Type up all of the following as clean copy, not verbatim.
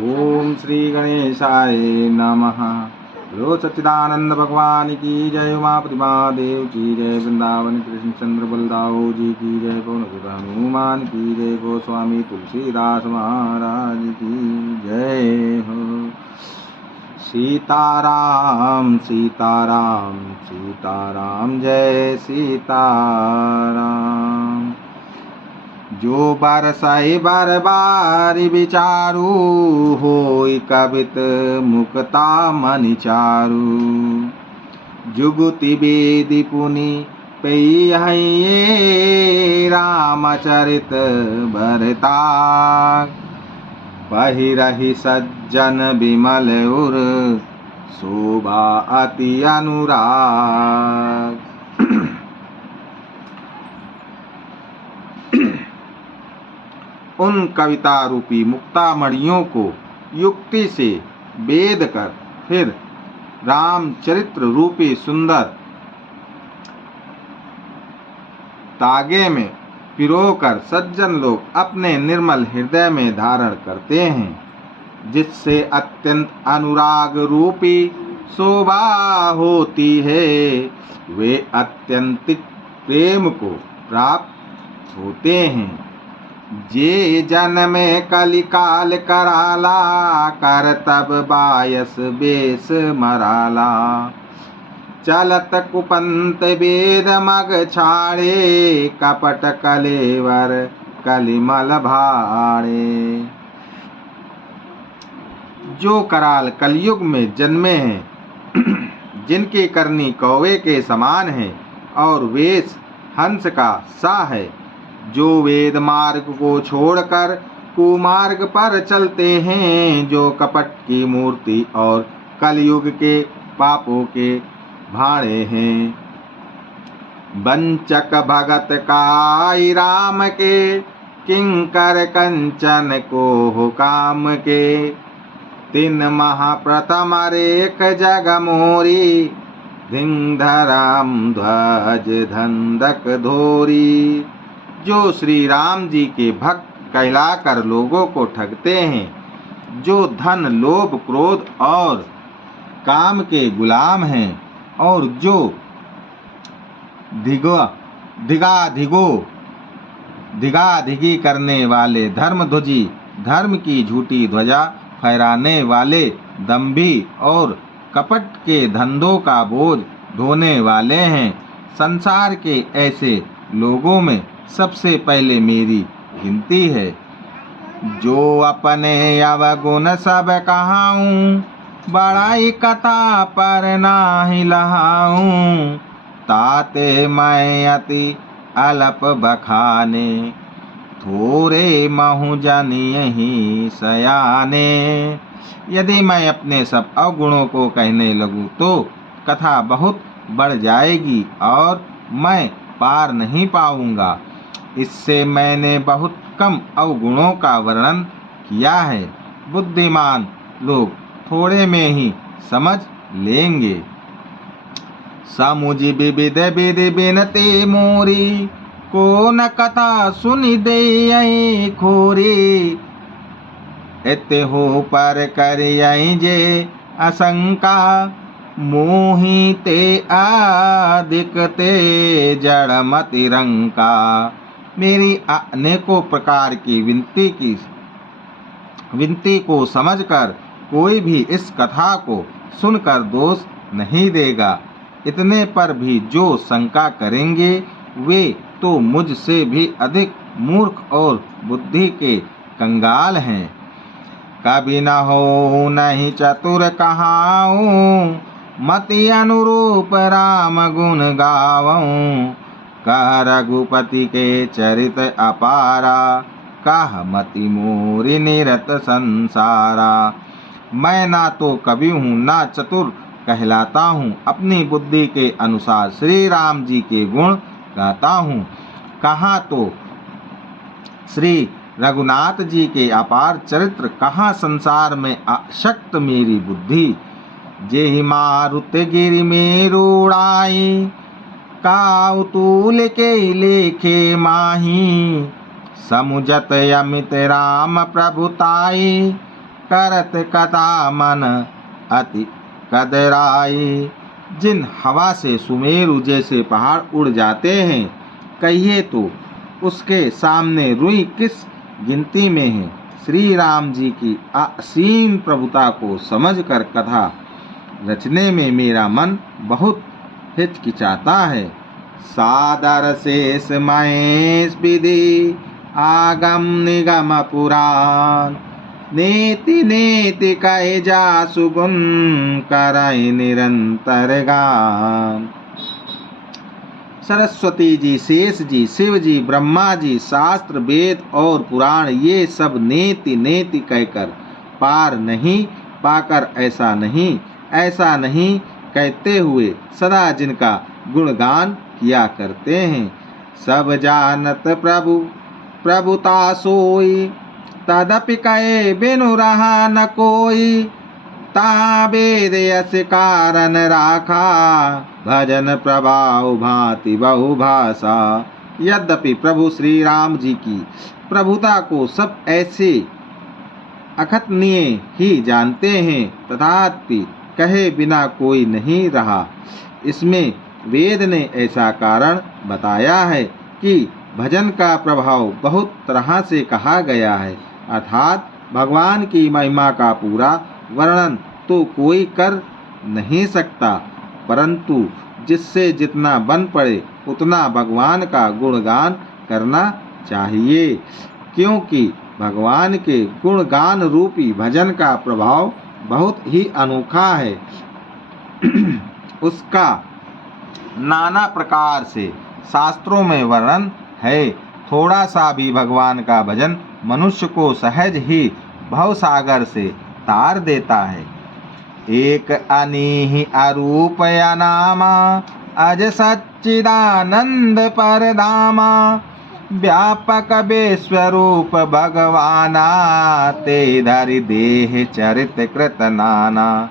ओम श्री गणेशाय नमः। रो सच्चिदानंद भगवान की जय, उमापति महादेव की जय, वृंदावन कृष्ण चंद्र बलदाऊ जी की जय, पवन सुत हनुमान की जय, गोस्वामी तुलसीदास महाराज की जय हो। सीताराम सीताराम सीताराम जय सीताराम। जो बरसई बरबारी विचारू, होई कवित मुक्ता मनि चारू। जुगुति वेदी पुनि पेहिये, रामचरित भरता। पहिरहि सज्जन विमल उर, शोभा अति अनुराग। उन कविता रूपी मुक्तामणियों को युक्ति से वेद कर फिर रामचरित्र रूपी सुंदर तागे में पिरोकर सज्जन लोग अपने निर्मल हृदय में धारण करते हैं, जिससे अत्यंत अनुराग रूपी शोभा होती है। वे अत्यंतिक प्रेम को प्राप्त होते हैं। जे जन्मे कलिकाल कराला, कर तब बायस बेस मराला। चलत कुपंत वेद मग छाड़े, कपट कलेवर कलिमल भाड़े। जो कराल कलयुग में जन्मे हैं, जिनकी करनी कौवे के समान है और वेश हंस का सा है, जो वेद मार्ग को छोड़कर कुमार्ग पर चलते हैं, जो कपट की मूर्ति और कलयुग के पापों के भाड़े हैं। वंचक भगत काई राम के, किंकर कंचन को हो काम के। तीन महाप्रथम रेख जग मोरी, धिंधराम ध्वज धंधक धोरी। जो श्री राम जी के भक्त कहलाकर लोगों को ठगते हैं, जो धन लोभ क्रोध और काम के गुलाम हैं, और जो धिगाधिगी करने वाले धर्मध्वजी, धर्म की झूठी ध्वजा फहराने वाले दंभी और कपट के धंधों का बोझ ढोने वाले हैं। संसार के ऐसे लोगों में सबसे पहले मेरी गिनती है। जो अपने अवगुण सब कहाऊं, बड़ाई कथा पर नाही लहाऊं। ताते मैं अति अल्प बखाने, थोरे महु जनियहि सयाने। यदि मैं अपने सब अवगुणों को कहने लगूं तो कथा बहुत बढ़ जाएगी और मैं पार नहीं पाऊंगा। इससे मैंने बहुत कम अवगुणों का वर्णन किया है। बुद्धिमान लोग थोड़े में ही समझ लेंगे। समुझ विविध विधि बिनती मोरी, को न कथा सुनि दे खोरी। इत हो पर करियहि जे आशंका, मोहि ते अधिक ते जड़ मति रंका। मेरी अनेकों प्रकार की विनती को समझकर कोई भी इस कथा को सुनकर दोष नहीं देगा। इतने पर भी जो शंका करेंगे, वे तो मुझसे भी अधिक मूर्ख और बुद्धि के कंगाल हैं। कभी न हो नहीं चतुर कहाऊं, मति अनुरूप राम गुण गावऊं। कह रघुपति के चरित अपारा, कह मति मोरी निरत संसारा। मैं ना तो कवि हूँ ना चतुर कहलाता हूँ, अपनी बुद्धि के अनुसार श्री राम जी के गुण गाता हूँ। कहाँ तो श्री रघुनाथ जी के अपार चरित्र, कहाँ संसार में अशक्त मेरी बुद्धि। जेहि मारुत गिरि मेरु उड़ाई, काउतूल के लेखे माही। समुझत अमित राम प्रभुताई, करत कथा मन अति कदराई। जिन हवा से सुमेरु जैसे पहाड़ उड़ जाते हैं, कहिए तो उसके सामने रुई किस गिनती में है। श्री राम जी की असीम प्रभुता को समझकर कथा रचने में मेरा मन बहुत हिचकिचाता है। सादर शेष महेश विधि आगम निगम पुराण, नेति नेति कहे जा सुगुन करई निरंतर गान। सरस्वती जी, शेष जी, शिव जी, ब्रह्मा जी, शास्त्र, वेद और पुराण ये सब नेति नेति कहकर पार नहीं पाकर ऐसा नहीं कहते हुए सदा जिनका गुणगान किया करते हैं। सब जानत प्रभु प्रभुता सोई, तदपि कहे बिनु रहा न कोई। ता वेद यस कारण राखा, भजन प्रभाव भांति बहुभाषा। यद्यपि प्रभु श्री राम जी की प्रभुता को सब ऐसे अखतनीय ही जानते हैं, तथापि कहे बिना कोई नहीं रहा। इसमें वेद ने ऐसा कारण बताया है कि भजन का प्रभाव बहुत तरह से कहा गया है, अर्थात भगवान की महिमा का पूरा वर्णन तो कोई कर नहीं सकता, परंतु जिससे जितना बन पड़े उतना भगवान का गुणगान करना चाहिए, क्योंकि भगवान के गुणगान रूपी भजन का प्रभाव बहुत ही अनोखा है। उसका नाना प्रकार से शास्त्रों में वर्णन है। थोड़ा सा भी भगवान का भजन मनुष्य को सहज ही भवसागर से तार देता है। एक अनीहि अरूप अनामा, अज सच्चिदानंद परधामा। व्यापक विश्वरूप भगवाना, ते धरि देह चरित कृत नाना।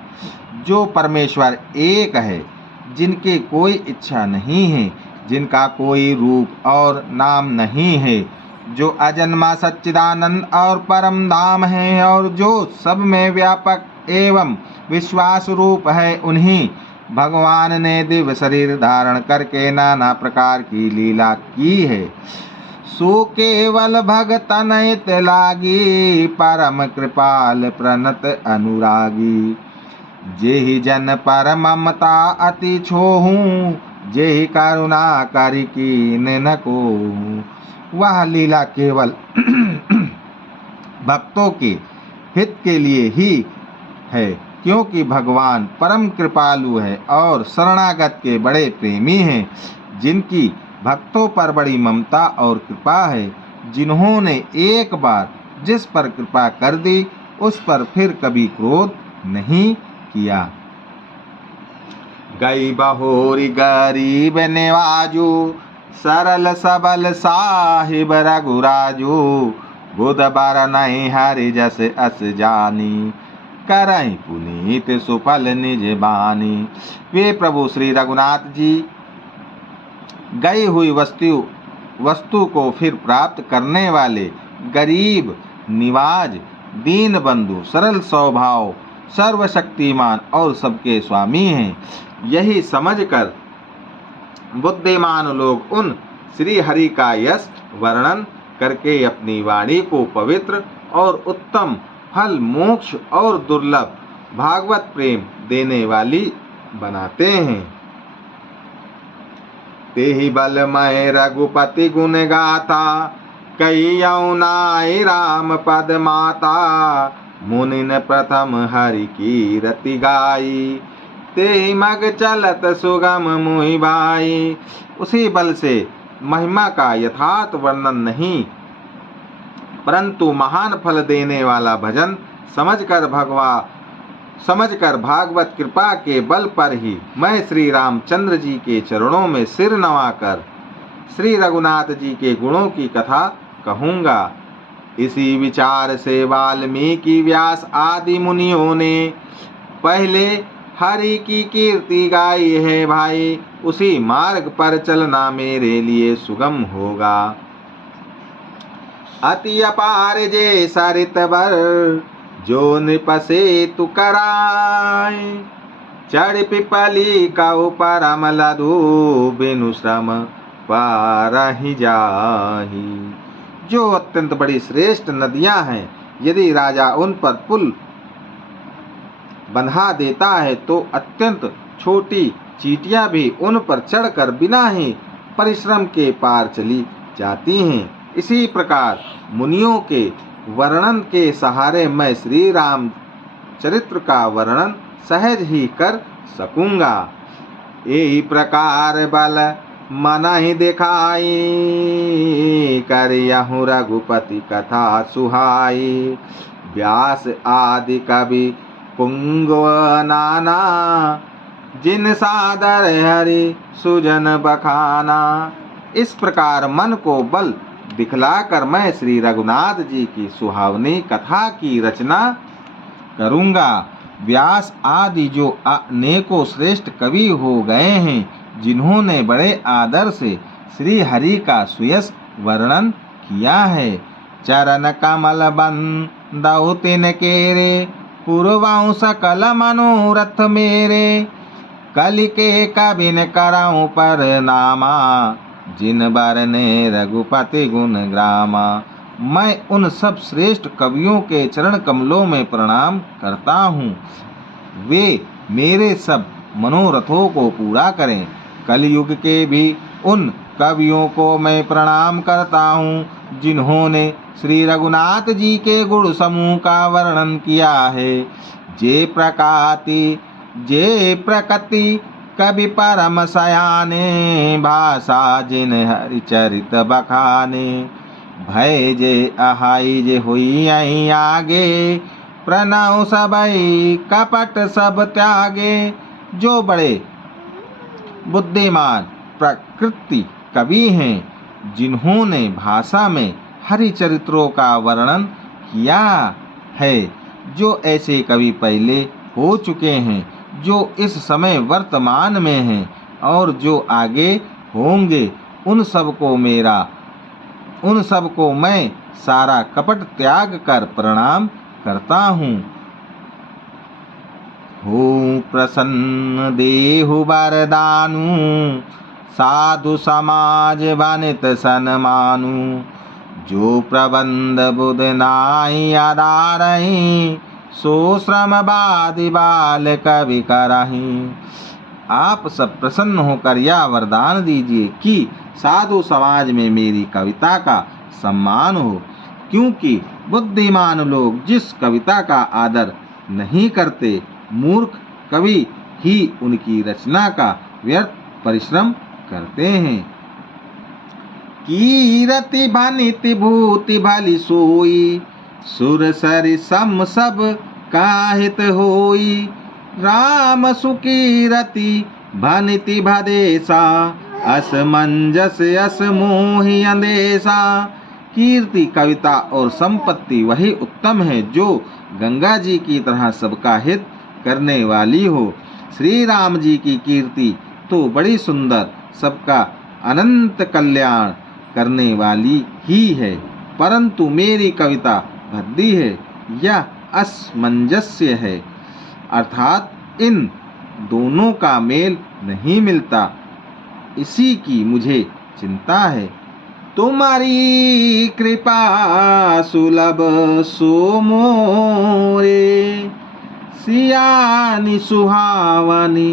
जो परमेश्वर एक है, जिनके कोई इच्छा नहीं है, जिनका कोई रूप और नाम नहीं है, जो अजन्मा सच्चिदानंद और परम धाम है, और जो सब में व्यापक एवं विश्वास रूप है, उन्हीं भगवान ने दिव्य शरीर धारण करके नाना प्रकार की लीला की है। सो केवल भगतन हित लागी, परम कृपाल प्रणत अनुरागी। जेहि जन पर ममता अति छोहू, जेहि करुणा करि कीन न कोहू। वह लीला केवल भक्तों के हित के लिए ही है, क्योंकि भगवान परम कृपालु है और शरणागत के बड़े प्रेमी हैं, जिनकी भक्तों पर बड़ी ममता और कृपा है। जिन्होंने एक बार जिस पर कृपा कर दी, उस पर फिर कभी क्रोध नहीं किया। गई बहोरी गरीब निवाजू, सरल सबल साहिब रघुराजू। बुध बर नहीं हरि जस अस जानी, करहि पुनीत सुफल निज बानी। वे प्रभु श्री रघुनाथ जी गई हुई वस्तु को फिर प्राप्त करने वाले गरीब निवाज, दीन बंधु, सरल स्वभाव, सर्वशक्तिमान और सबके स्वामी हैं। यही समझकर बुद्धिमान लोग उन श्री हरि का यश वर्णन करके अपनी वाणी को पवित्र और उत्तम फल, मोक्ष और दुर्लभ भागवत प्रेम देने वाली बनाते हैं। तेहि बलमय रघुपति गुण गाथा, कहियौ नाहि राम पद माता। मुनिन प्रथम हरि कीरति गाई, तेहि मग चलत सुगम मुहि भाई। उसी बल से महिमा का यथार्थ वर्णन नहीं, परंतु महान फल देने वाला भजन समझकर भागवत कृपा के बल पर ही मैं श्री रामचंद्र जी के चरणों में सिर नवाकर श्री रघुनाथ जी के गुणों की कथा कहूँगा। इसी विचार से वाल्मीकि, व्यास आदि मुनियों ने पहले हरि की कीर्ति गाई है भाई। उसी मार्ग पर चलना मेरे लिए सुगम होगा। अति अपार जे सरित बर, जो नृपसे तु कराए, चढ़ पिपली का परम लधु, बिनु श्रम पारहि जाहि। जो अत्यंत बड़ी श्रेष्ठ नदियां हैं, यदि राजा उन पर पुल बंधा देता है तो अत्यंत छोटी चींटियां भी उन पर चढ़कर बिना ही परिश्रम के पार चली जाती हैं। इसी प्रकार मुनियों के वर्णन के सहारे मैं श्री राम चरित्र का वर्णन सहज ही कर सकूंगा। यही प्रकार बल मन ही दिखाई, करियहु रघुपति कथा सुहाई। व्यास आदि कवि पुंगव नाना, जिन सादर हरि सुजन बखाना। इस प्रकार मन को बल दिखलाकर मैं श्री रघुनाथ जी की सुहावनी कथा की रचना करूंगा। व्यास आदि जो अनेकों श्रेष्ठ कवि हो गए हैं, जिन्होंने बड़े आदर से श्री हरि का सुयश वर्णन किया है। चरण कमल बंदउ तिन केरे, पुरवाऊं सकल मनोरथ मेरे। कलि के कबिन कराऊं परनामा, जिन बरने रघुपति गुण ग्रामा। मैं उन सब श्रेष्ठ कवियों के चरण कमलों में प्रणाम करता हूँ, वे मेरे सब मनोरथों को पूरा करें। कलयुग के भी उन कवियों को मैं प्रणाम करता हूँ, जिन्होंने श्री रघुनाथ जी के गुण समूह का वर्णन किया है। जे प्रकृति कवि परम सयाने, भाषा जिन हरिचरित बखाने। भय जे अहाई जे हुई आई आगे, प्रणव सबई कपट सब त्यागे। जो बड़े बुद्धिमान प्रकृति कवि हैं, जिन्होंने भाषा में हरिचरित्रों का वर्णन किया है। जो ऐसे कवि पहले हो चुके हैं, जो इस समय वर्तमान में हैं और जो आगे होंगे, उन सबको मैं सारा कपट त्याग कर प्रणाम करता हूँ। हो प्रसन्न देहु वरदानु, साधु समाज बनित सन्मानु। जो प्रबंध बुध नाहि आधारहि, सो श्रम बादि बाल कवि करहि। आप सब प्रसन्न होकर यह वरदान दीजिए कि साधु समाज में मेरी कविता का सम्मान हो, क्योंकि बुद्धिमान लोग जिस कविता का आदर नहीं करते, मूर्ख कवि ही उनकी रचना का व्यर्थ परिश्रम करते हैं। कीरति भनिति भूति भली सोई, सुर सरि सम सब काहित होई। राम सुकीरति भनिति भदेसा, असमंजस अस मोहि अंदेशा। कीर्ति कविता और संपत्ति वही उत्तम है जो गंगा जी की तरह सबका हित करने वाली हो। श्री राम जी की कीर्ति तो बड़ी सुंदर, सबका अनंत कल्याण करने वाली ही है, परंतु मेरी कविता भद्दी है, यह असमंजस्य है, अर्थात इन दोनों का मेल नहीं मिलता। इसी की मुझे चिंता है। तुम्हारी कृपा सुलभ सो मोरे, सियानी सुहावनी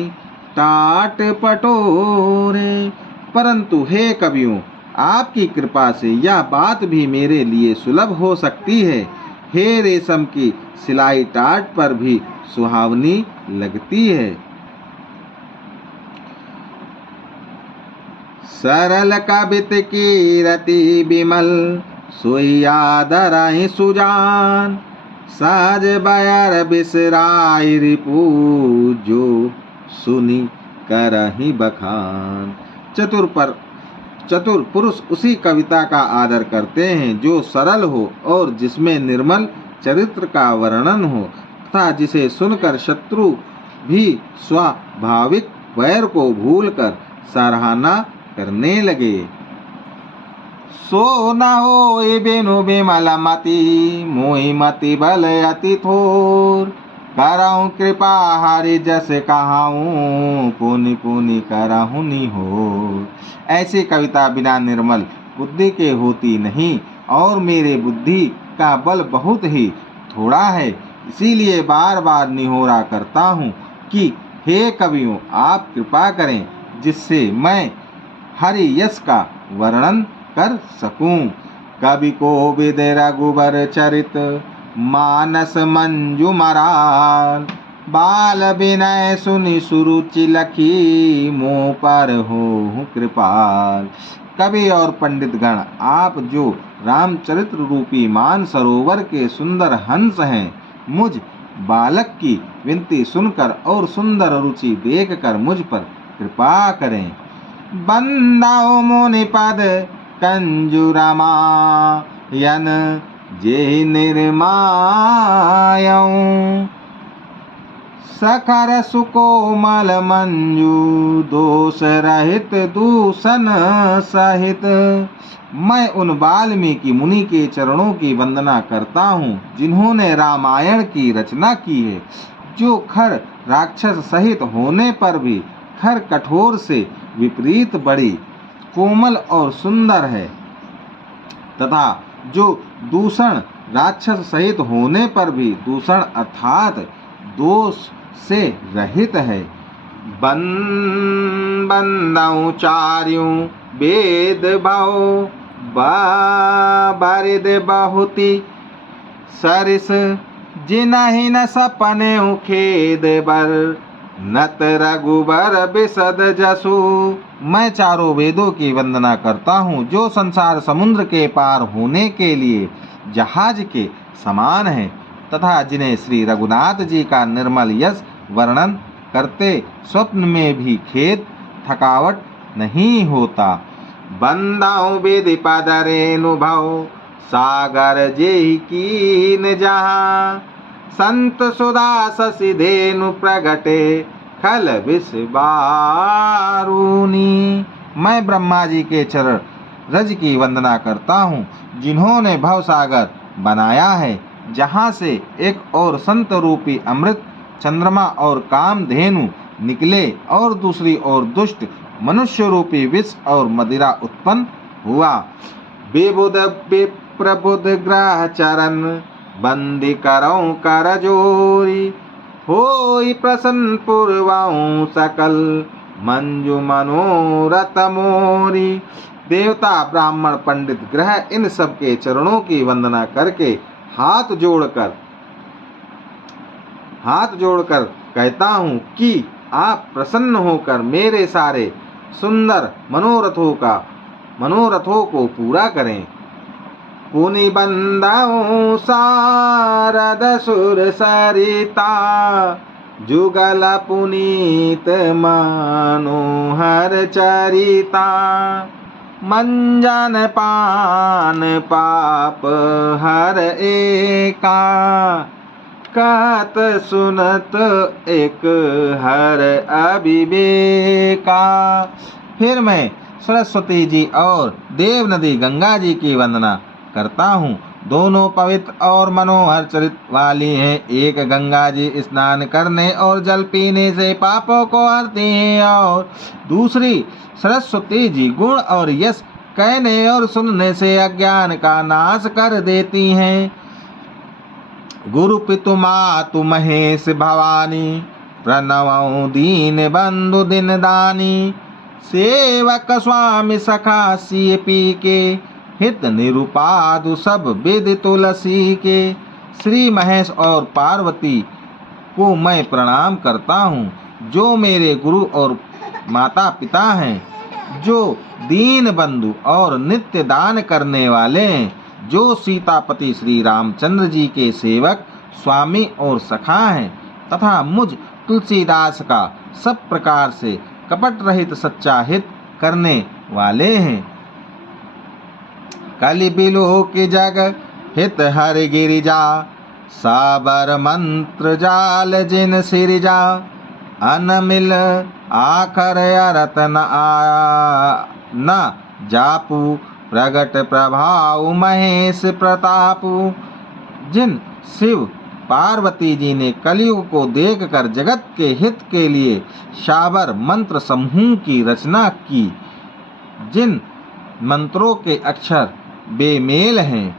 टाट पटोरे। परंतु हे कवियों, आपकी कृपा से यह बात भी मेरे लिए सुलभ हो सकती है। हे रेशम की सिलाई टाट पर भी सुहावनी लगती है। सरल कवित की रति बिमल, सोई आदरहि सुजान। साज बयर बिसराई रिपु, जो सुनी करहि बखान। चतुर पुरुष उसी कविता का आदर करते हैं जो सरल हो और जिसमें निर्मल चरित्र का वर्णन हो, तथा जिसे सुनकर शत्रु भी स्वाभाविक वैर को भूलकर सराहना करने लगे। सो न होई बिनु बिमल मति, मोहि मति बल अति थोर। करहु कृपा हरि जस कहाऊं, पुनि पुनि करहु निहोर। ऐसी कविता बिना निर्मल बुद्धि के होती नहीं, और मेरे बुद्धि का बल बहुत ही थोड़ा है। इसीलिए बार बार निहोरा करता हूँ कि हे कवियों, आप कृपा करें, जिससे मैं हरि यश का वर्णन कर सकूं। कवि कोविद रघुबर चरित, मानस मंजू मराल। बाल विनय सुनि सुरुचि लखी, मोह पर होहु कृपाल। कवि और पंडित गण, आप जो रामचरित्र रूपी मान सरोवर के सुंदर हंस हैं, मुझ बालक की विनती सुनकर और सुंदर रुचि देखकर मुझ पर कृपा करें। बंदाओ मुनि पद कंजुरमायन, जेहि निर्मायऊं। सखर सुकोमल मंजू, दोष रहित दूषण सहित। मैं उन वाल्मीकि मुनि के चरणों की वंदना करता हूँ, जिन्होंने रामायण की रचना की है, जो खर राक्षस सहित होने पर भी खर कठोर से विपरीत बड़ी कोमल और सुंदर है, तथा जो दूषण राक्षस सहित होने पर भी दूषण अर्थात दोष से रहित है। बंदऊ चार्यों वेद भाव, बारिद बहुति सरिस। जिनहि न सपने खेद बर, नत रघुबर बिसद जसु। मैं चारों वेदों की वंदना करता हूँ, जो संसार समुद्र के पार होने के लिए जहाज के समान है, तथा जिन्हें श्री रघुनाथ जी का निर्मल यश वर्णन करते स्वप्न में भी खेद थकावट नहीं होता। बंदाऊं विधि पद रेणु भव, सागर जेहि कीन जहाँ। संत सुधा शशि धेनु प्रगटे, खल विष बारूनी। मैं ब्रह्मा जी के चरण रज की वंदना करता हूँ, जिन्होंने भव सागर बनाया है, जहाँ से एक और संत रूपी अमृत चंद्रमा और कामधेनु निकले, और दूसरी ओर दुष्ट मनुष्य रूपी विष और मदिरा उत्पन्न हुआ। बेबुद विप्रबुद ग्रह चरण, बंदी करऊं कर जोरी। होई प्रसन्न पुरवाऊं सकल, मंजू मनोरथ मोरी। देवता ब्राह्मण पंडित ग्रह इन सब के चरणों की वंदना करके हाथ जोड़कर कहता हूँ कि आप प्रसन्न होकर मेरे सारे सुंदर मनोरथों को पूरा करें। पुनि बंदाऊं शारद सुर सरिता, जुगल पुनीत मनोहर चरिता। मंजन पान पाप हर एका, कहत सुनत एक हर अविवेका। फिर मैं सरस्वती जी और देव नदी गंगा जी की वंदना करता हूँ। दोनों पवित्र और मनोहर चरित्र वाली हैं। एक गंगा जी स्नान करने और जल पीने से पापों को हरती हैं, और दूसरी सरस्वती जी गुण और यश कहने और सुनने से अज्ञान का नाश कर देती हैं। गुरु पितु मातु महेश भवानी, प्रणवं दीन बंधु दिन दानी। सेवक स्वामी सखा सिय पी के, हित निरुपादु सब विधि तुलसी के। श्री महेश और पार्वती को मैं प्रणाम करता हूँ, जो मेरे गुरु और माता पिता हैं, जो दीन बंधु और नित्य दान करने वाले हैं, जो सीतापति श्री रामचंद्र जी के सेवक स्वामी और सखा हैं, तथा मुझ तुलसीदास का सब प्रकार से कपट रहित सच्चा हित करने वाले हैं। कलि बिलोह की जग हित हरि गिरिजा, साबर मंत्र जाल जिन सिरिजा। अनमिल आखर अरत न जापू, प्रगट प्रभाव महेश प्रताप। जिन शिव पार्वती जी ने कलयुग को देखकर जगत के हित के लिए शाबर मंत्र समूह की रचना की, जिन मंत्रों के अक्षर बेमेल हैं,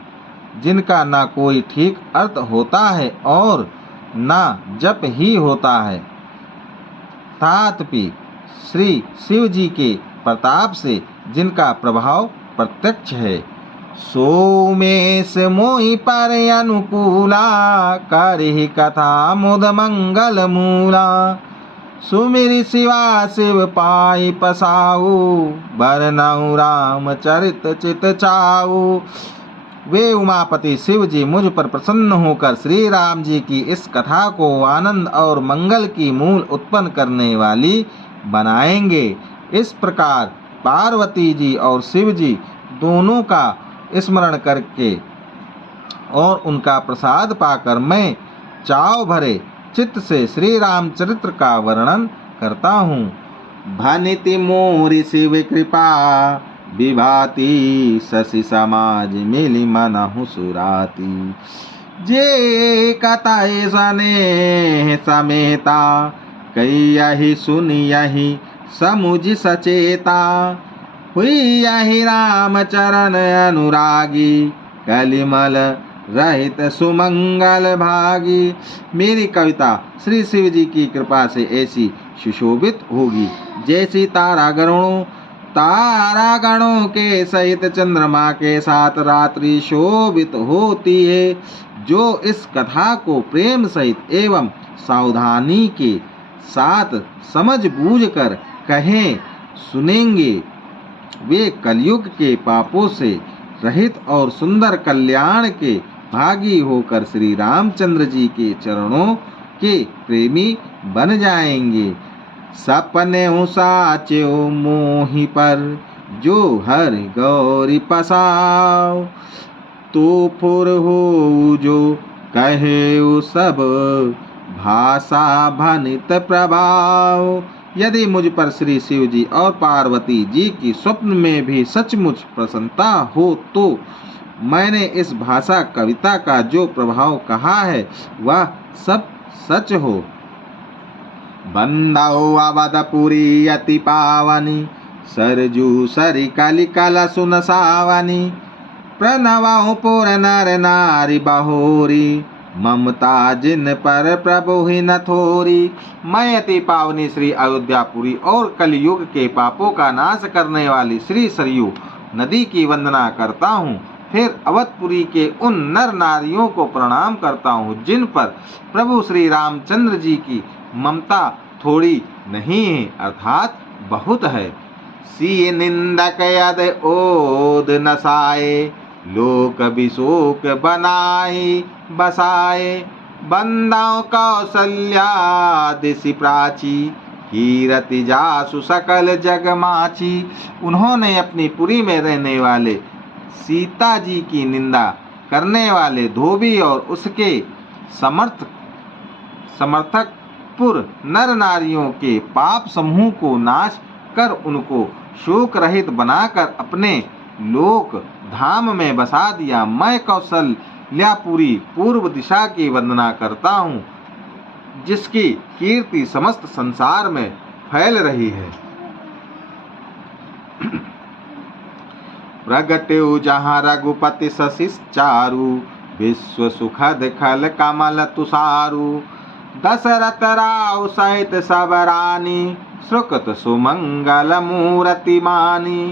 जिनका ना कोई ठीक अर्थ होता है और ना जप ही होता है, तथापि श्री शिव जी के प्रताप से जिनका प्रभाव प्रत्यक्ष है, सोमेश मोहि पर अनुकूला, करहि कथा मुद मंगल मूला। सुमिरि शिवा शिव पाई पसाऊ, बरनऊ राम चरित चित चाऊ। वे उमापति शिव जी मुझ पर प्रसन्न होकर श्री राम जी की इस कथा को आनंद और मंगल की मूल उत्पन्न करने वाली बनाएंगे। इस प्रकार पार्वती जी और शिव जी दोनों का स्मरण करके और उनका प्रसाद पाकर मैं चाव भरे चित्त से श्री रामचरित्र का वर्णन करता हूँ। भनिति मोरि शिव कृपा, विभाति शशि समाज मिली मनहु सुराती। जे कथा सने समेता, कही सुनियहि समुझ सचेता। हुई यही राम चरण अनुरागी, कलिमल रहित सुमंगल भागी। मेरी कविता श्री शिव जी की कृपा से ऐसी सुशोभित होगी जैसी तारागणों के सहित चंद्रमा के साथ रात्रि शोभित होती है। जो इस कथा को प्रेम सहित एवं सावधानी के साथ समझ बूझ कर कहें सुनेंगे, वे कलयुग के पापों से रहित और सुंदर कल्याण के भागी होकर श्री रामचंद्र जी के चरणों के प्रेमी बन जाएंगे। सपने साच्यो मोहि पर, जो हरि गौरी पसाओ। तो फुर हो जो कहे सब, भाषा भनित प्रभाव। यदि मुझ पर श्री शिव जी और पार्वती जी की स्वप्न में भी सचमुच प्रसन्नता हो तो मैंने इस भाषा कविता का जो प्रभाव कहा है वह सब सच हो। बंदाओ अवधपुरी अति पावनी, सरजू सरि कलि कल सुन सावनी। प्रणवाओ पुर नर नारी बहोरी, ममता जिन पर प्रभु ही न थोरी। मैं अति पावनी श्री अयोध्यापुरी और कलयुग के पापों का नाश करने वाली श्री सरयू नदी की वंदना करता हूँ। फिर अवधपुरी के उन नर नारियों को प्रणाम करता हूँ जिन पर प्रभु श्री रामचंद्र जी की ममता थोड़ी नहीं है अर्थात बहुत है। सी निंदक यद ओद नसाए, लोक विशोक बनाए बसाए। बंदाओं कौशल्या दिशि प्राची, कीरति जासु सकल जग माची। उन्होंने अपनी पुरी में रहने वाले सीता जी की निंदा करने वाले धोबी और उसके समर्थक पुर नर नारियों के पाप समूह को नाश कर उनको शोक रहित बनाकर अपने लोक धाम में बसा दिया। मैं कौशल्यापुरी पूर्व दिशा की वंदना करता हूँ जिसकी कीर्ति समस्त संसार में फैल रही है। प्रगट्यो जहाँ रघुपति शशि चारु, विश्व सुखद खल कमल तुषारु। दशरथ राव सहित सब रानी, सुकृत सुमंगल मूर्ति मानी।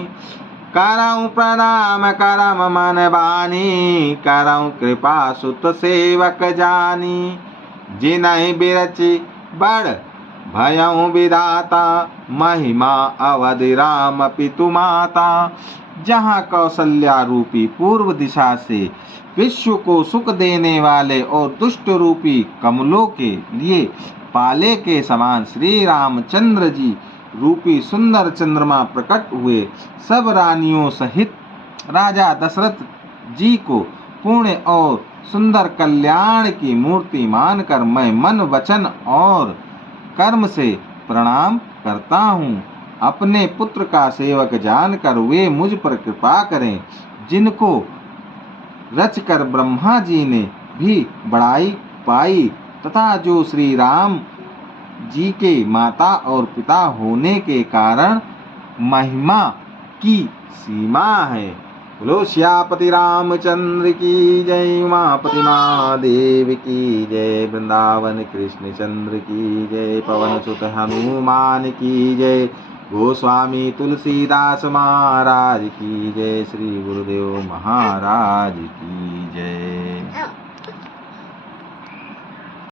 करऊँ प्रणाम करम मन बानी, करऊँ कृपा सुत सेवक जानी। जिनहि बिरचि बड़ भयऊँ विधाता, महिमा अवधि राम पितु माता। जहाँ कौशल्या रूपी पूर्व दिशा से विश्व को सुख देने वाले और दुष्ट रूपी कमलों के लिए पाले के समान श्री रामचंद्र जी रूपी सुंदर चंद्रमा प्रकट हुए, सब रानियों सहित राजा दशरथ जी को पूर्ण और सुंदर कल्याण की मूर्ति मानकर मैं मन वचन और कर्म से प्रणाम करता हूँ। अपने पुत्र का सेवक जानकर वे मुझ पर कृपा करें, जिनको रचकर ब्रह्मा जी ने भी बड़ाई पाई, तथा जो श्री राम जी के माता और पिता होने के कारण महिमा की सीमा है। बोलो श्यापति रामचंद्र की जय, उमापति महादेव की जय, वृंदावन कृष्ण चंद्र की जय, पवन सुत हनुमान की जय, गोस्वामी तुलसीदास महाराज की जय, श्री गुरुदेव महाराज की जय।